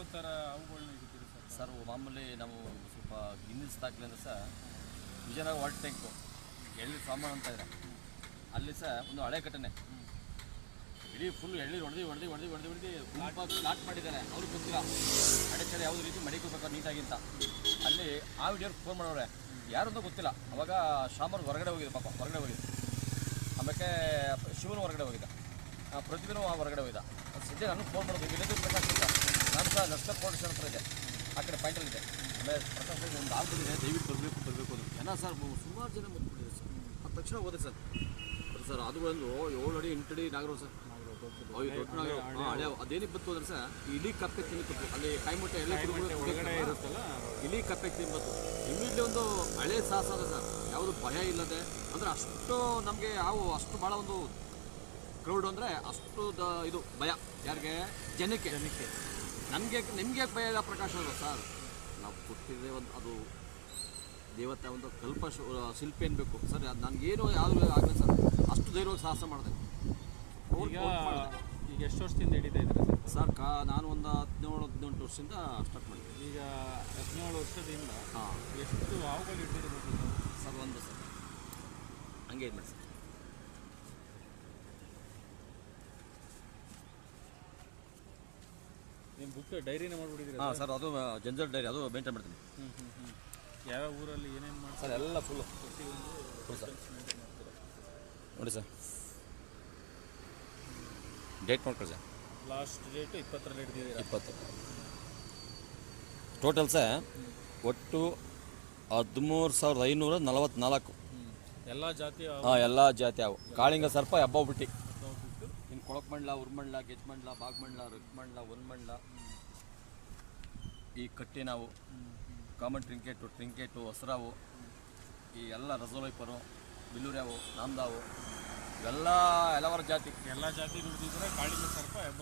ಯಾವ್ಯಾವ ಥರ ಅವುಗಳನ್ನ ಹಿಡಿತೀರಿ ಸರ್? ಸರ್ ಮಾಮೂಲಿ ನಾವು ಸ್ವಲ್ಪ ಗಿನ್ನಿಸ್ ದಾಖಲೆ ಅಂದರೆ ಸರ್ ವಿಜಯನಗರ ವಾಟರ್ ಟ್ಯಾಂಕು ಎಳ್ಳಿ ಸಾಮಾನು ಅಂತ ಇದೆ, ಅಲ್ಲಿ ಸಹ ಒಂದು ಹಳೆ ಘಟನೆ. ಇಡೀ ಫುಲ್ ಎಳ್ಳಿ ಹೊಡೆದು ತುಂಬ ಸ್ಟಾರ್ಟ್ ಮಾಡಿದ್ದಾರೆ. ಅವ್ರಿಗೆ ಗೊತ್ತಿಲ್ಲ ಅಡೆಚಡೆ ಯಾವುದೇ ರೀತಿ ಮಡಿಕೋಬೇಕಾದ್ರೆ ನೀಟಾಗಿಂತ. ಅಲ್ಲಿ ಆ ವಿಡಿಯೋಗೆ ಫೋನ್ ಮಾಡೋರೆ, ಯಾರು ಅಂತ ಗೊತ್ತಿಲ್ಲ. ಅವಾಗ ಶಾಮರ್ ಹೊರಗಡೆ ಹೋಗಿದೆ, ಪಾಪ ಹೊರಗಡೆ ಹೋಗಿದೆ. ಆಮೇಲೆ ಶಿವನು ಹೊರಗಡೆ ಹೋಗಿದ್ದ, ಪ್ರತಿದಿನೂ ಹೊರಗಡೆ ಹೋಗಿದ್ದ. ಸದ್ಯ ನನಗೆ ಫೋನ್ ಮಾಡೋದು ವಿಲೇಜ್ ಪ್ರಕಾಶ್ ಅಂತ, ನಾನು ಸಹ ನರ್ಸರ್ ಪ್ರೊಡಕ್ಷನ್ ಹತ್ರ ಇದೆ, ಆ ಕಡೆ ಪಾಯಿಂಟಲ್ಲಿದೆ. ಆಮೇಲೆ ಪ್ರಕಾಶ್ ಒಂದು ಆಗ್ಬಿಟ್ಟಿದೆ, ದಯವಿಟ್ಟು ಬರಬೇಕು ಅದು ಜನ ಸರ್. ಸುಮಾರು ಜನ ಬಂದುಬಿಟ್ಟಿದೆ ಸರ್. ಅದು ತಕ್ಷಣ ಹೋದೆ ಸರ್. ಸರ್ ಅದು ಒಂದು 7 ಅಡಿ 8 ಅಡಿ ನಾಗರ ಸರ್, ದೊಡ್ಡ ನಾಗರ. ಹಳೆ ಅದೇನಿಗೆ ಬಂತು ಅಂದ್ರೆ ಸರ್, ಇಡೀ ಕಪ್ಪೆ ತಿನ್ನಿತ್ತು ಅಲ್ಲಿ ಕಾಯಿಮುಟ್ಟೆ ಎಲ್ಲ ಇರುತ್ತಲ್ಲ, ಇಡೀ ಕಪ್ಪೆ ತಿನ್ಬತ್ತು. ಇಮಿಡಿಯೇಟ್ಲಿ ಒಂದು ಹಳೆ ಸಾಹಸ ಅದ ಸರ್, ಯಾವುದು ಭಯ ಇಲ್ಲದೆ. ಅಂದರೆ ಅಷ್ಟು ನಮಗೆ ಅಷ್ಟು ಭಾಳ ಒಂದು ಕ್ರೌಡ್ ಅಂದರೆ ಅಷ್ಟು ಇದು ಭಯ ಯಾರಿಗೆ? ಜನಕ್ಕೆ. ನಿಮಗೆ ಭಯ ಇಲ್ಲ ಪ್ರಕಾಶ್ ಅವರು ಸರ್. ನಾವು ಕೊಟ್ಟಿದ್ದೆ ಒಂದು ಅದು ದೇವತೆ ಒಂದು ಶಿಲ್ಪಿ ಅನ್ಬೇಕು ಸರ್. ನನಗೇನು ಯಾವುದು ಆಗಲಿ ಸರ್, ಅಷ್ಟು ಧೈರ್ಯವಾಗಿ ಸಾಹಸ ಮಾಡಿದೆ. ಈಗ ಎಷ್ಟು ವರ್ಷದಿಂದ ಹಿಡಿತಾ ಇದ್ದೀರಾ ಸರ್? ನಾನು ಒಂದು 17-18 ವರ್ಷದಿಂದ ಸ್ಟಾರ್ಟ್ ಮಾಡಿದ್ದೆ. ಈಗ 17 ವರ್ಷದಿಂದ ಹಾಂ. ಎಷ್ಟು ಹಾವುಗಳು ಹಿಡಿದಿರ್ಬೋದು ಸರ್? ಒಂದು ಸರ್ ಹಂಗೆ ಇದು ಮಾಡಿ ಸರ್. ನಿಮ್ಮ ಬುಕ್ ಡೈರಿನ ಮಾಡಿಬಿಟ್ಟಿದ್ದೀರಾ? ಹಾಂ ಸರ್, ಅದು ಜಂಜರ್ ಡೈರಿ, ಅದು ಮೇಂಟೈನ್ ಮಾಡ್ತೀನಿ. ಯಾವ್ಯಾವ ಊರಲ್ಲಿ ಏನೇನು ಮಾಡಿ ಸರ್? ಎಲ್ಲ ಫುಲ್ಲು ಸರ್. ನೋಡಿ ಸರ್, ಡೇಟ್ ಮಾಡ್ಕೊಳ್ಳಿ ಸರ್. ಲಾಸ್ಟ್ ಡೇಟು 20ರಲ್ಲಿ ಹಿಡಿದಿದ್ದೀರಾ? 20 ಟೋಟಲ್ ಸರ್. ಒಟ್ಟು 13,544. ಎಲ್ಲ ಜಾತಿ? ಹಾಂ, ಎಲ್ಲ ಜಾತಿ ಹಾವು. ಕಾಳಿಂಗ ಸರ್ಪ ಹಬ್ಬ ಬಿಟ್ಟು ಇನ್ನು ಕೊಳಕ್ಮಂಡ್ಲ, ಉರ್ಮಂಡ್ಲ, ಗೆಜ್ಮಂಡ್ಲ, ಬಾಗ್ಮಂಡ್ಲ, ರಕ್ಮಂಡ್ಲ, ಒನ್ಮಂಡ್ಲ, ಈ ಕಟ್ಟಿ ನಾವು ಕಾಮನ್ ಟ್ರಿಂಕೆಟು, ಹೊಸರಾವು, ಈ ಎಲ್ಲ ರಸೋಲೈಪರು, ಬಿಲ್ಲೂರ್ಯಾವು, ನಾಮ್ದಾವು, ಇವೆಲ್ಲ ಹಲವಾರು ಜಾತಿ. ಎಲ್ಲ ಜಾತಿ ಹಿಡಿದಿದ್ರೆ ಕಾಳಿಂಗ ಸರ್ಪ ಹಬ್ಬ